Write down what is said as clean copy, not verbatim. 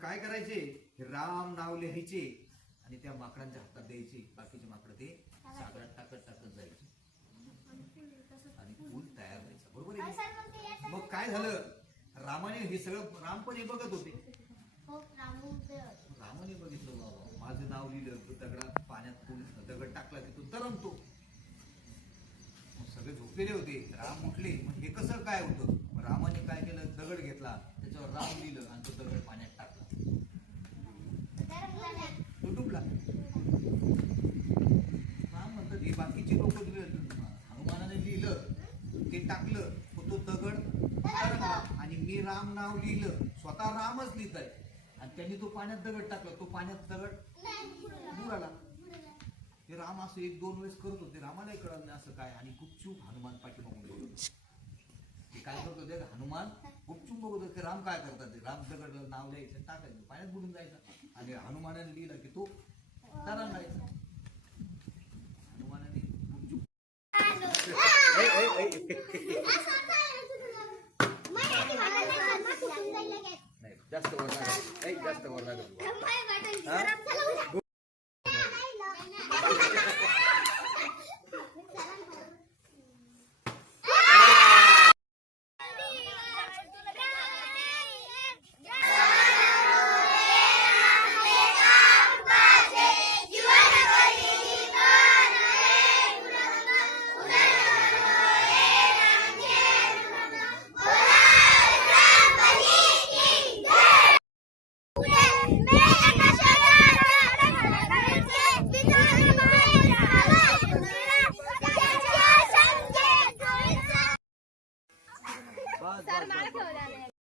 काय करायचे, राम नाव लिहायचे आणि त्या माकडांच्या हातात द्यायचे. बाकीचे माकड ते सागरात टाकत टाकत जायचे आणि पूल तयार व्हायचा. बरोबर आहे. मग काय झालं, रामाने हे सगळं, राम पण हे बघत होते. रामाने बघितलं, बाबा माझं नाव लिहिलं, तो दगडात पाण्यात पूल दगड टाकला की तो तरंगतो. सगळे झोपलेले होते, राम उठले. मग हे कसं काय होतं, रामाने काय केलं, दगड घेतला, त्याच्यावर राम लिहिलं आणि तो दगड पाण्यात टाकला, तो डुबला. राम म्हणतात हे बाकीचे लोक हनुमानाने लिहिलं ते टाकलं, तो दगड तरंगला आणि मी राम नाव लिहिलं, स्वतः रामच लिहित आहे आणि त्यांनी तो पाण्यात दगड टाकला, तो पाण्यात दगड बुडाला. ते राम असं 1-2 वेळेस करत होते, रामालाही कळलं नाही असं काय. आणि गुपचूप हनुमान पाठीमागून बघत, ते काय करत होते, हनुमान गुपचूप बघत होते राम काय करतात. राम दगड नाव लिहायचं, टाकायचं, पाण्यात बुडून जायचं आणि हनुमानाने लिहिलं की तो तरंगायचा. हनुमानाने गुपचूप नाही, जास्त वर जास्त वर